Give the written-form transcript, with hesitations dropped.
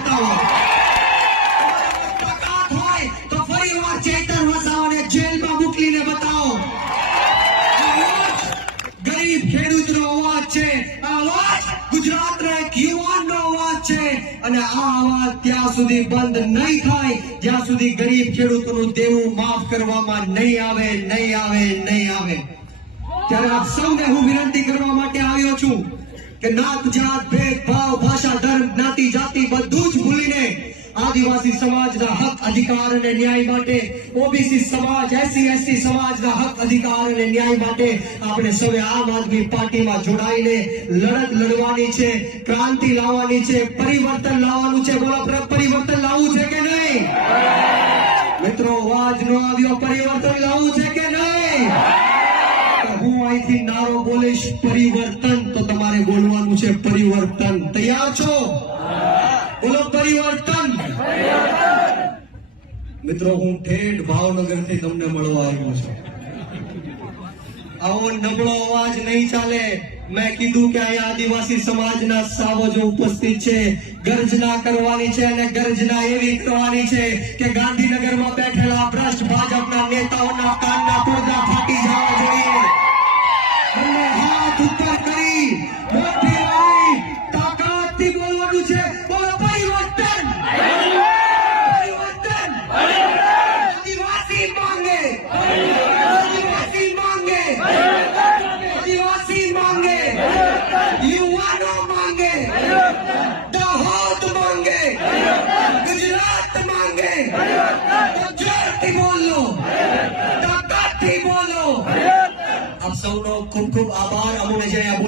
બતાવો. તાકાત હોય તો ફરીવાર ચેતન વસાવાને જેલમાં મોકલીને બતાવો. ગરીબ ખેડૂતનો અવાજ છે, આ અવાજ ગુજરાતના એક યુવાનનો અવાજ છે, અને આ અવાજ ત્યાં સુધી બંધ નહીં થાય જ્યાં સુધી ગરીબ ખેડૂતોનું દેવું માફ કરવામાં નહીં આવે. ત્યારે આપ સૌને હું વિનંતી કરવા માટે આવ્યો છું કે નાત જાત ભેદભાવ ભાષા ધર્મ જ્ઞાતિ જાતિ બધું જ ભૂલીને આદિવાસી સમાજના હક અધિકાર અને ન્યાય માટે, ઓબીસી સમાજ એસસી એસટી સમાજના હક અધિકાર અને ન્યાય માટે આપણે સૌએ આમ આદમી પાર્ટીમાં જોડાઈને લડત લડવાની છે, ક્રાંતિ લાવવાની છે, પરિવર્તન લાવવાનું છે. બોલો, પરિવર્તન લાવવું છે કે નહીં? મિત્રો, અવાજ નો આવ્યો, પરિવર્તન લાવવું છે કે નહીં? હું અહીંથી નારો બોલીશ પરિવર્તન, તો તમારે બોલવાનું છે પરિવર્તન. તૈયાર છો? બોલો પરિવર્તન. મિત્રો, હું ઠેઠ ભાવનગર થી તમને મળવા આવ્યો છું. આવો નબળો અવાજ નહીં ચાલે. મેં કીધું કે અહીંયા આદિવાસી સમાજના સાવજો ઉપસ્થિત છે. ગર્જના કરવાની છે, અને ગર્જના એવી કરવાની છે કે ગાંધીનગરમાં બેઠેલા ભ્રષ્ટ ભાજપના નેતાઓના કાનના પડદા ફાટી જવા જોઈએ. અને હાથ ઉપર કરી મોટી વાળી તાકાતથી બોલવાનું છે. બોલો પરિવર્તન. પરિવર્તન. આદિવાસી માંગે. આદિવાસી માંગે. આદિવાસી માંગે. યુવાનો માંગે. દાહોદ માંગે. ગુજરાત માંગે. જોરથી બોલો, તાકાતથી બોલો. આપ સૌનો ખૂબ ખૂબ આભાર. અમને જય